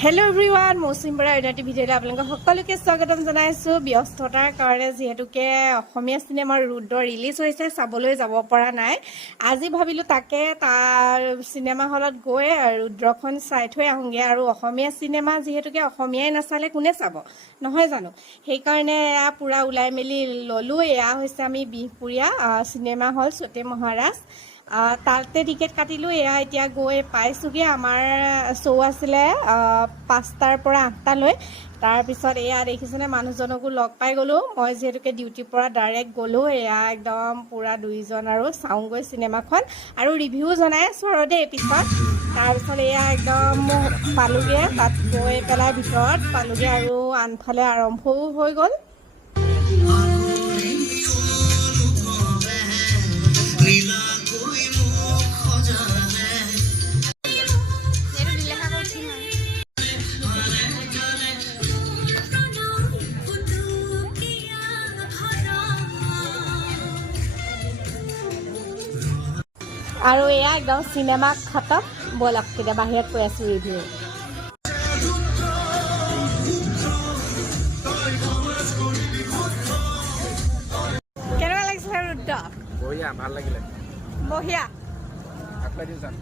hello everyone मौसुमी बरा इनाटी video आपलोक सकलोके स्वागतम जनाइছো व्यस्ततार कारणे जेहेतुके অসমীয়া सिनेमार रुद्र रिलीज होइছে চাবলৈ যাব পৰা নাই আজি ভাবিলো তাকে তাৰ সিনেমা হলত গৈ रुद्रখন চাই থৈ আহোগে আৰু অসমীয়া সিনেমা যেহেতুকে অসমীয়াই নাচালে কোনে চাব নহয় জানো সেই কাৰণে পুৰা উলাই মেলি ললো এয়া হৈছে আমি বিহপুৰিয়া সিনেমা হল সতে মহাৰাজ তাতে টিকেট কাটিলো এয়া এতিয়া গৈ পাইছোগে আমাৰ শো আছিলে 5টাৰ পৰা 8টা লৈ তাৰ পিছত এয়া দেখিছনে মানুহজনকো লগ পাই গলো মই যেহেতুকে ডিউটিৰ পৰা ডাইৰেক্ট গলো এয়া একদম পুৰা দুইজন আৰু চাউংগৈ সিনেমাখন আৰু ৰিভিউ জনাই আছো আৰু দে পিছত তাৰ পিছত এয়া একদম পালুগে তাত গৈ পেলাই ভিতৰত পালুগে আৰু আনফালে আৰম্ভও হৈ গল আৰু এয়া একদম সিনেমা খতম বলক তেতিয়া বাহিৰত কৈ আছো ৰিভিউ কেনেকুৱা লাগিছে ৰুদ্ৰ বঢ়িয়া ভাল লাগিলে বঢ়িয়া আকলাই দিও যাম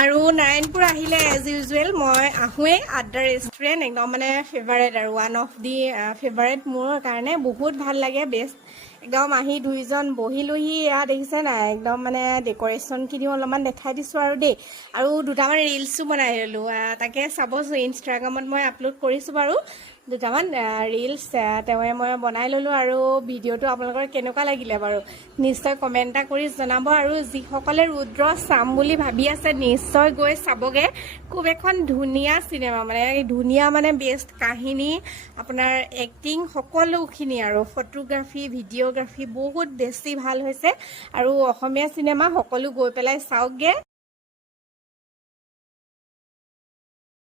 আৰু নাৰায়ণপুৰ আহিলে এজ ইউজুৱেল মই আহোৱে আড্ডা ৰেষ্টুৰেণ্ট একদম মানে ফেভাৰেট আৰু ওৱান অফ দি ফেভাৰেট মোৰ কাৰণে বহুত ভাল লাগে বেষ্ট একদম আহি দুইজন বহিলোহি এয়া দেখিছে নাই একদম মানে ডেকৰেশ্যনখিনিও অলপমান দেখাই দিছোঁ আৰু দেই আৰু দুটামান ৰিলছো বনাই ল'লোঁ তাকে চাবচোন ইনষ্টাগ্ৰামত মই আপলোড কৰিছোঁ বাৰু দুটামান ৰিলছ তেওঁৱে মই বনাই ল'লোঁ আৰু ভিডিঅ'টো আপোনালোকৰ কেনেকুৱা লাগিলে বাৰু নিশ্চয় কমেণ্ট এটা কৰি জনাব আৰু যিসকলে ৰুদ্ৰ চাম বুলি ভাবি আছে নিশ্চয় গৈ চাবগে খুব এখন ধুনীয়া চিনেমা মানে ধুনীয়া মানে বেষ্ট কাহিনী আপোনাৰ এক্টিং সকলোখিনি আৰু ফটোগ্ৰাফি ভিডিঅ'গ্ৰাফি বহুত বেছি ভাল হৈছে আৰু অসমীয়া চিনেমা সকলো গৈ পেলাই চাওকগে